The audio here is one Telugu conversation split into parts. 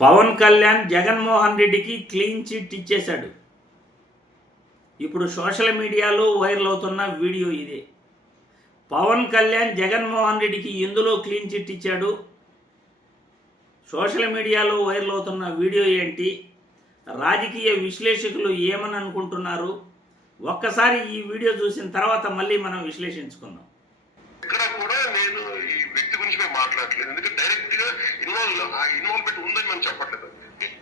పవన్ కళ్యాణ్ జగన్మోహన్ రెడ్డికి క్లీన్ చిట్ ఇచ్చేశాడు. ఇప్పుడు సోషల్ మీడియాలో వైరల్ అవుతున్న వీడియో ఇదే. పవన్ కళ్యాణ్ జగన్మోహన్ రెడ్డికి ఎందులో క్లీన్ చిట్ ఇచ్చాడు? సోషల్ మీడియాలో వైరల్ అవుతున్న వీడియో ఏంటి? రాజకీయ విశ్లేషకులు ఏమని అనుకుంటున్నారు? ఒక్కసారి ఈ వీడియో చూసిన తర్వాత మళ్ళీ మనం విశ్లేషించుకుందాం. ఇక్కడ కూడా నేను ఈ వ్యక్తి గురించి మేము మాట్లాడలేదు, ఎందుకంటే డైరెక్ట్ గా ఇన్వాల్వ్మెంట్ ఉందని మనం చెప్పట్లేదు.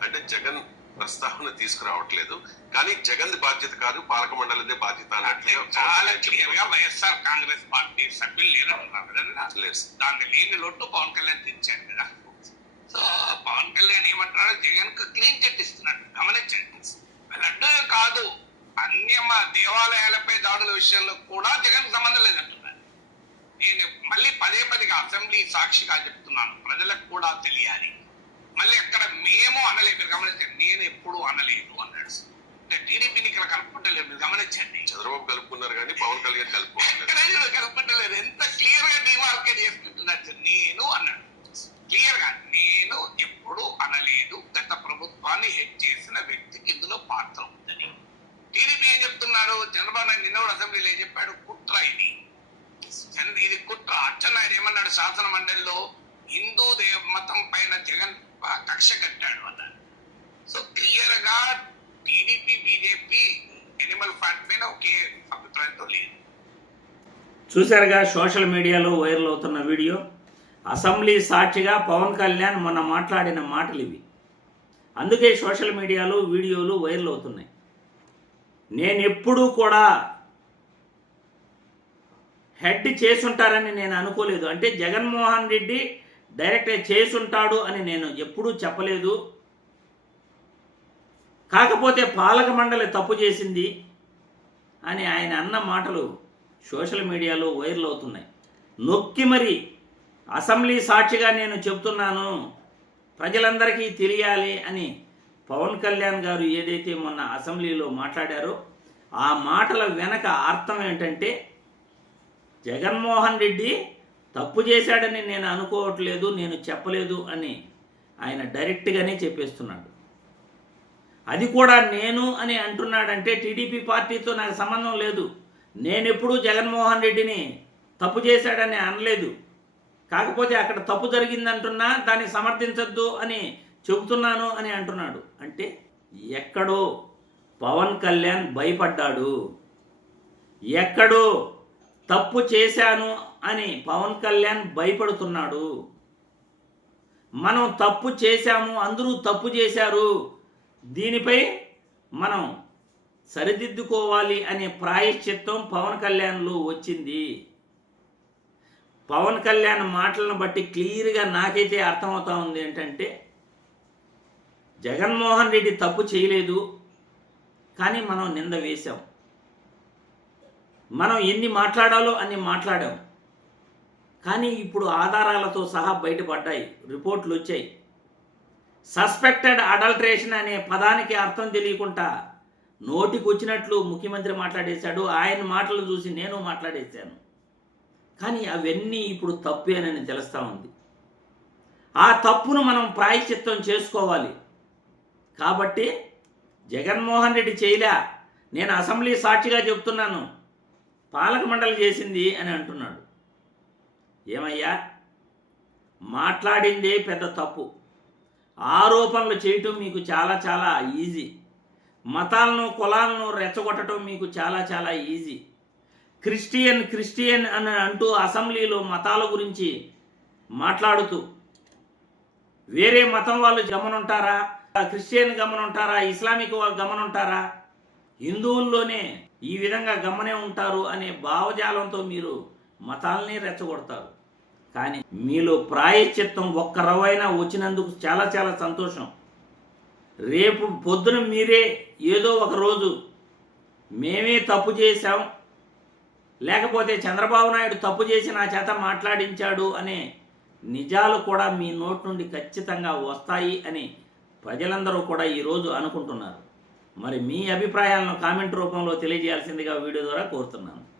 అంటే జగన్ ప్రస్తావన తీసుకురావట్లేదు, కానీ జగన్ బాధ్యత కాదు, పాలక మండలిదే బాధ్యత అన్నట్లుగా చాలా క్లియర్ గా వైఎస్ఆర్ కాంగ్రెస్ పార్టీ సభ్యులు లేరన్నారు కదా, దాన్ని లేని లోటు పవన్ కళ్యాణ్ తెచ్చారు కదా. సో పవన్ కళ్యాణ్ ఏమంటారో జగన్ కు క్లీన్ చిట్ ఇస్తున్నాడు, గమనించండి. లడ్డు కాదు, అన్ని దేవాలయాలపై దాడుల విషయంలో కూడా జగన్ సంబంధం లేదంటున్నారు. నేను మళ్ళీ పదే అసెంబ్లీ సాక్షిగా చెప్తున్నాను, ప్రజలకు కూడా తెలియాలి. మళ్ళీ అక్కడ మేము అనలేదు, మీరు గమనించండి. నేను ఎప్పుడు అనలేదు అన్నాడు. టీడీపీని ఇక్కడ కలుపుకుంటలేదు, మీరు గమనించండి. చంద్రబాబు కలుపుకున్నారు కానీ పవన్ కళ్యాణ్ కలుపుకుంటలేదు. ఎంత క్లియర్ గా డిమార్కెట్ చేసుకుంటున్నారు. నేను అన్నాడు క్లియర్ గా, నేను ఎప్పుడు అనలేదు. గత ప్రభుత్వాన్ని హెడ్ చేసిన వ్యక్తికి ఇందులో పాత్ర ఉందని. టీడీపీ ఏం చెప్తున్నారు? చంద్రబాబు నాయుడు నిన్న అసెంబ్లీలో ఏం చెప్పాడు? కుట్ర ఇది కుట్ర. అచ్చెన్నాయుడు ఏమన్నాడు శాసన మండలిలో? హిందూ మతం పైన జగన్ కక్ష కట్టాడు అన్నాడు. సో క్లియర్ గా టీడీపీ బీజేపీ ఎనిమల్ ఫ్యాట్ పైన ఒకే అభిప్రాయంతో లేదు. చూశారుగా సోషల్ మీడియాలో వైరల్ అవుతున్న వీడియో. అసెంబ్లీ సాక్షిగా పవన్ కళ్యాణ్ మొన్న మాట్లాడిన మాటలు ఇవి. అందుకే సోషల్ మీడియాలో వీడియోలు వైరల్ అవుతున్నాయి. నేను ఎప్పుడూ కూడా హెడ్ చేసుంటారని నేను అనుకోలేదు. అంటే జగన్మోహన్ రెడ్డి డైరెక్ట్గా చేసుంటాడు అని నేను ఎప్పుడూ చెప్పలేదు. కాకపోతే పాలక మండలి తప్పు చేసింది అని ఆయన అన్న మాటలు సోషల్ మీడియాలో వైరల్ అవుతున్నాయి. నొక్కి మరి అసెంబ్లీ సాక్షిగా నేను చెప్తున్నాను, ప్రజలందరికీ తెలియాలి అని పవన్ కళ్యాణ్ గారు ఏదైతే మొన్న అసెంబ్లీలో మాట్లాడారో ఆ మాటల వెనక అర్థం ఏంటంటే, జగన్మోహన్ రెడ్డి తప్పు చేశాడని నేను అనుకోవట్లేదు, నేను చెప్పలేదు అని ఆయన డైరెక్ట్గానే చెప్పేస్తున్నాడు. అది కూడా నేను అని అంటున్నాడంటే టీడీపీ పార్టీతో నాకు సంబంధం లేదు. నేను ఎప్పుడూ జగన్మోహన్ రెడ్డిని తప్పు చేశాడని అనలేదు. కాకపోతే అక్కడ తప్పు జరిగిందంటున్నా దాన్ని సమర్థించద్దు అని చెబుతున్నాను అని అంటున్నాడు. అంటే ఎక్కడో పవన్ కళ్యాణ్ భయపడ్డాడు. ఎక్కడో తప్పు చేశాను అని పవన్ కళ్యాణ్ భయపడుతున్నాడు. మనం తప్పు చేశాము, అందరూ తప్పు చేశారు, దీనిపై మనం సరిదిద్దుకోవాలి అనే ప్రాయశ్చిత్తం పవన్ కళ్యాణ్లో వచ్చింది. పవన్ కళ్యాణ్ మాటలను బట్టి క్లియర్గా నాకైతే అర్థమవుతా ఉంది ఏంటంటే, జగన్మోహన్ రెడ్డి తప్పు చేయలేదు, కానీ మనం నింద వేశాం. మనం ఎన్ని మాట్లాడాలో అన్ని మాట్లాడాం. కానీ ఇప్పుడు ఆధారాలతో సహా బయటపడ్డాయి, రిపోర్ట్లు వచ్చాయి. సస్పెక్టెడ్ అడల్ట్రేషన్ అనే పదానికి అర్థం తెలియకుండా నోటికి వచ్చినట్లు ముఖ్యమంత్రి మాట్లాడేశాడు. ఆయన మాటలు చూసి నేను మాట్లాడేశాను. కానీ అవన్నీ ఇప్పుడు తప్పేనని తెలుస్తూ ఉంది. ఆ తప్పును మనం ప్రాయశ్చిత్తం చేసుకోవాలి. కాబట్టి జగన్మోహన్ రెడ్డి చేయలే, నేను అసెంబ్లీ సాక్షిగా చెప్తున్నాను, పాలక మండలి చేసింది అని అంటున్నాడు. ఏమయ్యా, మాట్లాడిందే పెద్ద తప్పు. ఆరోపణలు చేయటం మీకు చాలా ఈజీ. మతాలను కులాలను రెచ్చగొట్టడం మీకు చాలా ఈజీ. క్రిస్టియన్ అని అంటూ అసెంబ్లీలో మతాల గురించి మాట్లాడుతూ వేరే మతం వాళ్ళు గమనుంటారా, క్రిస్టియన్ గమనుంటారా, ఇస్లామిక్ వాళ్ళు గమనుంటారా, హిందువుల్లోనే ఈ విధంగా గమనే ఉంటారు అనే భావజాలంతో మీరు మతాలని రెచ్చగొడతారు. కానీ మీలో ప్రాయశ్చిత్తం ఒక్క రవ్వైనా వచ్చినందుకు చాలా సంతోషం. రేపు పొద్దున మీరే ఏదో ఒక రోజు మేమే తప్పు చేశాం, లేకపోతే చంద్రబాబు నాయుడు తప్పు చేసి నా చేత మాట్లాడించాడు అనే నిజాలు కూడా మీ నోటి నుండి ఖచ్చితంగా వస్తాయి అని ప్రజలందరూ కూడా ఈరోజు అనుకుంటున్నారు. మరి మీ అభిప్రాయాలను కామెంట్ రూపంలో తెలియజేయాల్సిందిగా వీడియో ద్వారా కోరుతున్నాను.